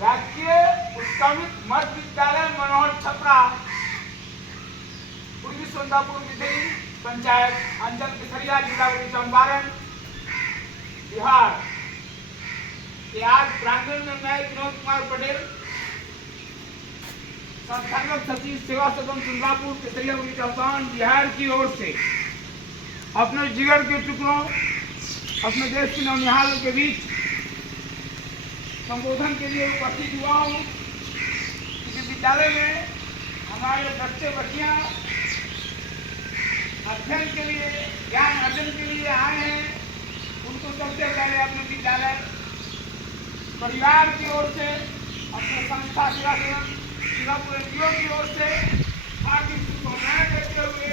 राजकीय उत्क्रमित मध्य विद्यालय मनोहर छपरा, पूर्वी सोनदापुर विधि पंचायत, अंचल केसरिया, जिला चंपारण, बिहार के आज प्रांगण में मैं विनोद कुमार पटेल, संस्थागत सचिव सेवा सदन सोनदापुर, केसरिया, चंपारण, बिहार की ओर से अपने जिगर के टुकड़ों, अपने देश के नौनिहालों के बीच संबोधन के लिए उपस्थित हुआ हूँ। इस विद्यालय में हमारे बच्चे बच्चियाँ अध्ययन के लिए, ज्ञान अर्जन के लिए आए हैं। उनको सबसे पहले अपने विद्यालय परिवार की ओर से, अपने संस्था सेवा सदन सोनदापुर की ओर से हार्दिक शुभकामनाएं देते हुए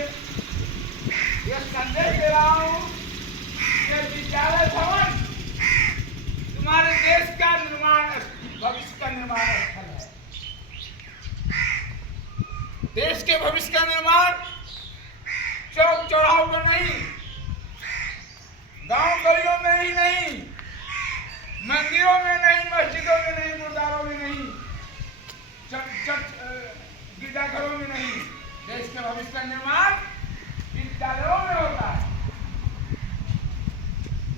यह संदेश दे रहा हूँ कि विद्यालय भवन तुम्हारे देश का निर्माण, भविष्य का निर्माण स्थल है। देश के भविष्य का निर्माण चौक चौराहों पर नहीं, गांव गलियों में ही नहीं, मंदिरों में नहीं, मस्जिदों में नहीं, गुरुद्वारों में नहीं, गिरजाघरों में नहीं, देश के भविष्य का निर्माण विद्यालयों में होता है।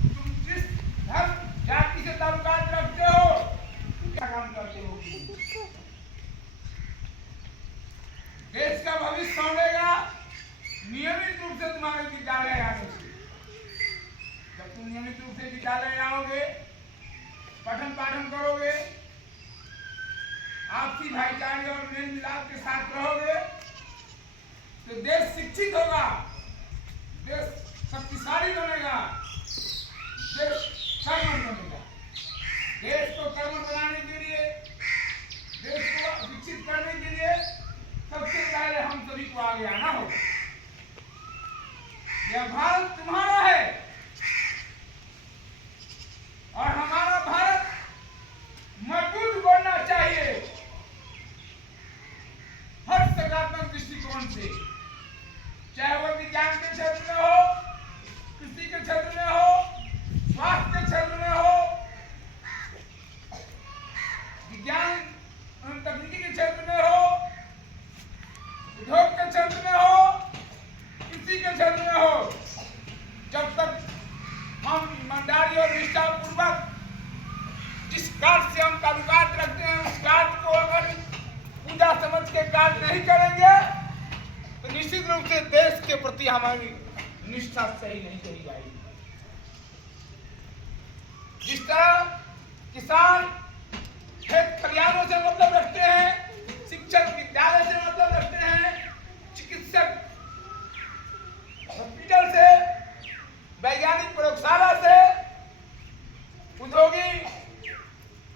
तुम जिस धर्म जाति से ताल्लुकात रखते हो, क्या काम करते हो, देश का भविष्य होगा नियमित रूप से तुम्हारे विद्यालय आने से। जब तुम नियमित रूप से विद्यालय आओगे, पठन पाठन करोगे, आपसी भाईचारे और मेल मिलाप के साथ रहोगे, तो देश शिक्षित होगा, देश शक्तिशाली बनेगा, देश कर्मठ बनेगा। देश को कर्मठ बनाने के लिए, देश को विकसित करने के लिए सबसे पहले हम सभी को आगे आना होगा। यह भारत तुम्हारा है और हमारा भारत मजबूत बनना चाहिए हर सकारात्मक दृष्टिकोण से, चाहे वह विज्ञान के क्षेत्र में हो, कृषि के क्षेत्र में हो, स्वास्थ्य के क्षेत्र में हो, विज्ञान एवं तकनीकी के क्षेत्र में हो, उद्योग के क्षेत्र में हो, कृषि के क्षेत्र में हो। जब तक हम ईमानदारी और निष्ठापूर्वक जिस कार्य से हम ताल्लुकात रखते हैं, उस कार्य को अगर पूजा समझ के कार्य नहीं करेंगे, तो निश्चित रूप से देश के प्रति हमारी निष्ठा सही नहीं करी जाएगी। जिस तरह किसान खेत खलिहानों से मतलब रखते हैं, शिक्षक विद्यालय से मतलब रखते हैं, चिकित्सक हॉस्पिटल से, वैज्ञानिक प्रयोगशाला से,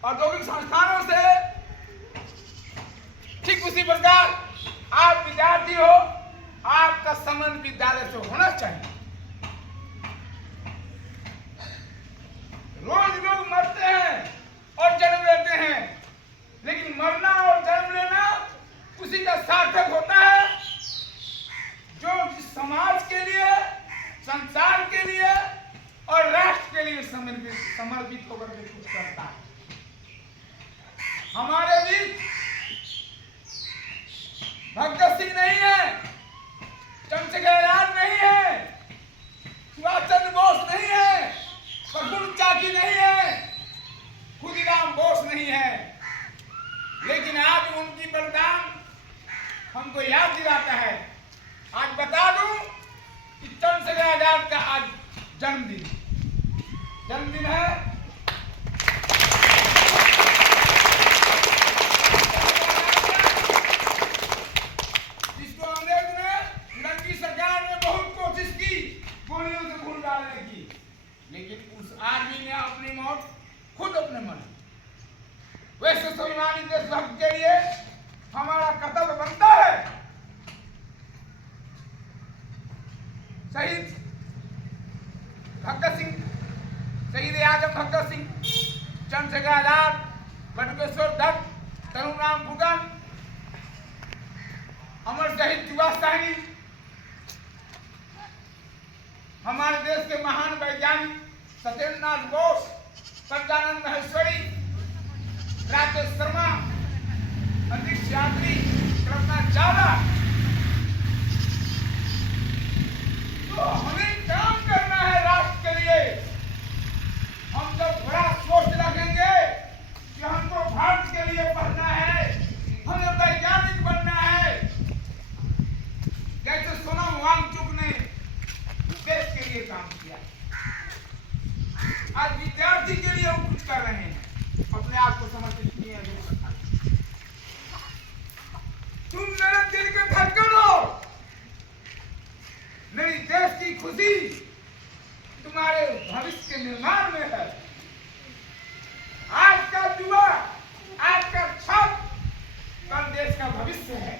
औद्योगिक संस्थानों से, ठीक उसी प्रकार आप विद्यार्थी हो, आपका संबंध विद्यालय से होना चाहिए। रोज लोग मरते हैं और जन्म लेते हैं, लेकिन मरना और जन्म लेना उसी का सार्थक होता है जो समाज के लिए, संसार के लिए और राष्ट्र के लिए समर्पित होकर के कुछ करता है। हमारे बीच भगत सिंह नहीं है, चंद्रशेखर आजाद नहीं है, सुभाष चंद्र बोस नहीं है, प्रफुल्ल चाकी नहीं है, खुदीराम बोस नहीं है, लेकिन आज उनकी बलिदान हमको याद दिलाता है। आज बता दूं कि चंद्रशेखर आजाद का आज जन्मदिन है। जिसको अंग्रेज ने, लंकी सरकार ने बहुत कोशिश की गोलियों से भूल डालने की, लेकिन उस आदमी ने अपनी मौत खुद अपने मन। वैसे स्वाभिमानी देशभक्त के लिए हमारा कर्तव्य बनता है शहीद भगत सिंह, शहीद आजम भगत सिंह, चंद्रशेखर आजाद, बटुकेश्वर दत्त, तरुणराम फुकन, अमर शहीद सुभाष साहनी, हमारे देश के महान वैज्ञानिक सत्येंद्र नाथ बोस, सच्चिदानंद माहेश्वरी, राजेश शर्मा, अध्यक्ष यात्री, कल्पना चावला, तो हमें काम करना है राष्ट्र के लिए। हम जब बड़ा सोच रखेंगे कि हमको भारत के लिए पढ़ना है, हमें वैज्ञानिक बनना है, जैसे सोनम वांगचुक ने देश के लिए काम किया, आज विद्यार्थी के लिए वो कुछ कर रहे हैं, अपने आप को समर्पित किए हैं। तुम मेरे दिल के धड़कन हो, मेरी देश की खुशी तुम्हारे भविष्य के निर्माण में है। आज का युवा, आज का छात्र कल देश का भविष्य है।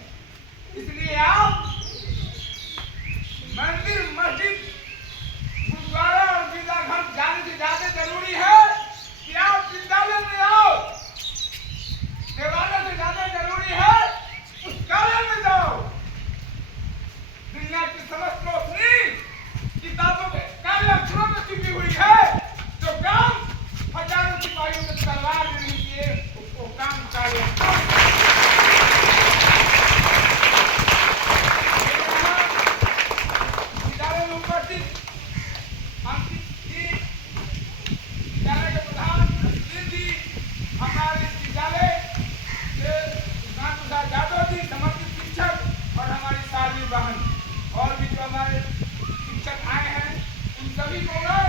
इसलिए आप मंदिर, मस्जिद, गुरुद्वारा और गिरजाघर जाने से ज्यादा जरूरी है कि आप विद्यालय में आओ। देवालय से ज्यादा जरूरी है पुस्तकालय में जाओ। दुनिया की समस्त रोशनी किताबों के काले अक्षरों में छुपी हुई है। जो काम हजारों सिपाहियों ने तलवार में नहीं किए, उसको काम काले और भी जो हमारे शिक्षक आए हैं, उन सभी को मैं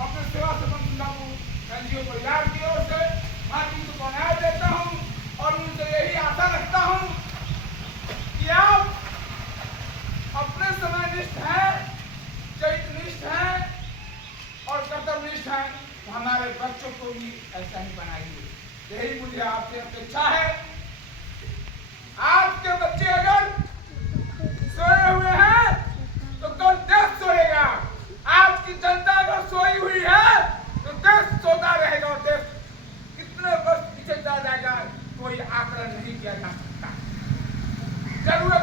अपने सेवा संबंध एनजीओ परिवार की ओर से हार्दिक शुभकामनाएं देता हूं और उनसे यही आशा रखता हूं कि आप अपने समयनिष्ठ हैं, चरित्रनिष्ठ हैं और कर्तव्यनिष्ठ हैं, तो हमारे बच्चों को भी ऐसा ही बनाइए। यही मुझे आपसे अपेक्षा है। आज के बच्चे अगर सोए हुए हैं तो कल देश सोएगा। आज की जनता अगर सोई हुई है तो देश सोता रहेगा और देश कितने वर्ष पीछे जा जाएगा कोई आकलन नहीं किया जा सकता। जरूरत